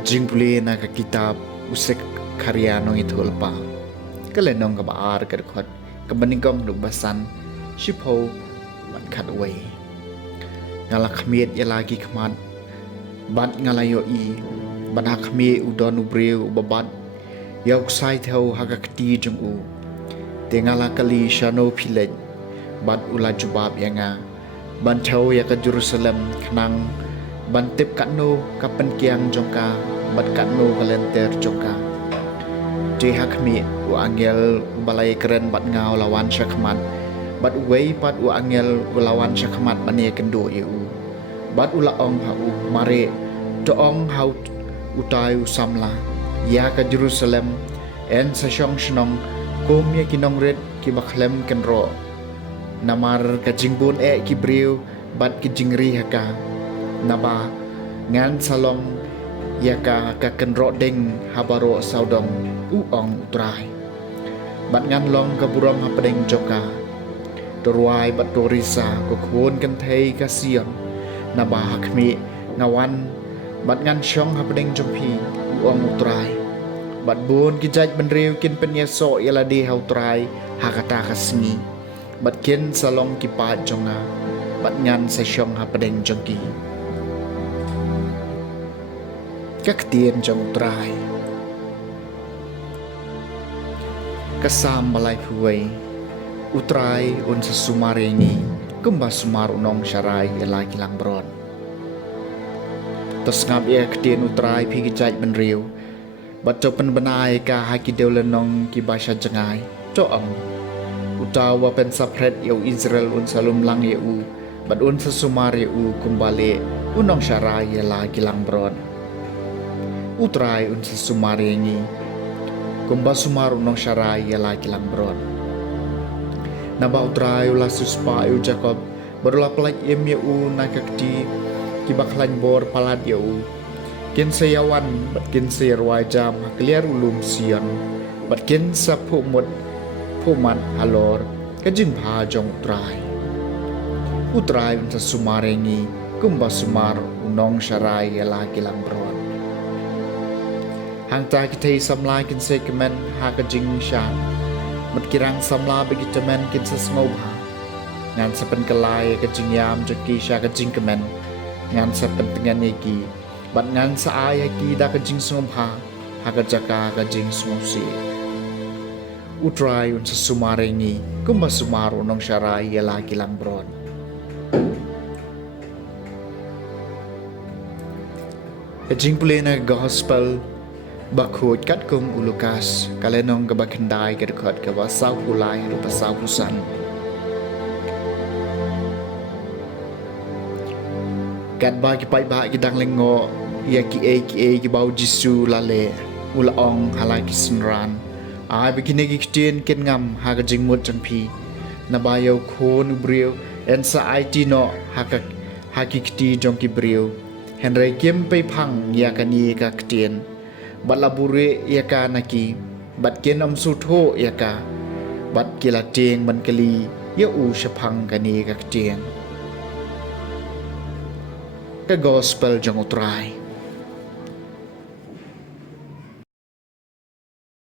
Kajing puli na ka kitab usik karya nong itu lepa. Kalenong ka baar ka dekat kebeningkong duk basan shipo man kat away. Ngala kamiet ya lagi kemat bat ngalayo i ban hakmi udon ubreu babat yauk sai theo haka keti jong u. Tengala kali shano pilej bat ula jubab yanga ban theo ya ka Jerusalem kenang bantip katno kapan kiang jongka bat katno kalenter jongka jehak mi u angel balai keren bat ngau lawan syakmat bat wei pat u angel u lawan syakmat mane kendo eu bat ula ong ha u mare to ong hau utai u samla ya ka Jerusalem en sa syong shnong kom ya kinong red ki bakhlem kenro namar ka jingbun ki breu bat ki jingri haka naba ngan salong yaka ka kenro deng habaro saudong uong utrai bat ngan long ka buram hapadeng joka torwai bat torisa ko khon kan thei ka sion naba hakmi ngawan bat ngan syong hapadeng jompi uong utrai bat bun kijaj benreu kin penyeso yala de hautrai hakata kasmi bat kin salong kipa jonga bat ngan sa syong hapadeng jongki các tiền trong trai kasam balai huai utrai un sasumarengi kumba sumar unong syarai yala kilang bron tos ngab ya ketien utrai pigi jaj benriu bato pen benai ka haki deulenong ki basha jengai toong utawa pen sapret yau Israel un salum lang yau bat un sasumar yau kumbale unong syarai yala kilang bron utrai un sasumarengi kumba sumar unong syarai yala kilang bron naba utrai ula suspa yu Jacob barula pelak yem yau nakakti kibaklan bor palat yau kin sayawan bat kin sayarwai jam hakliar ulum sion bat kin sa pumat halor kajin pha jong utrai un sasumarengi kumba sumar unong syarai yala kilang bron hang ta kitay samla kin say kemen ha ka jing shan mat kirang samla bagi temen kin sa smob ha ngan sa penkelai ka jing yam jaki sha ka jing kemen ngan sa pentengan yaki bat ngan sa ay ki da ka jing smob ha ka jaka ka jing smob si utrai un sa sumarengi kumba sumaru nong syarai yala kilang bron ka jing puli na gospel bakut kat kum ulukas kalenong kabakendai kedekot ke wasau pulai lupa sau pusan kat bagi pai bagi dang lengo ya ki ki bau jisu lale ulaong halai kisenran ai begini giktin ken ngam ha ka jingmut jampi na bayo khon ubriu en sa it no ha ki jongki briu henry kim pe phang ya kani ka ktien bat labure yaka naki bat kenom sutho yaka bat kila ting ban kali ya u shapang kani ka tiang ka gospel jong utrai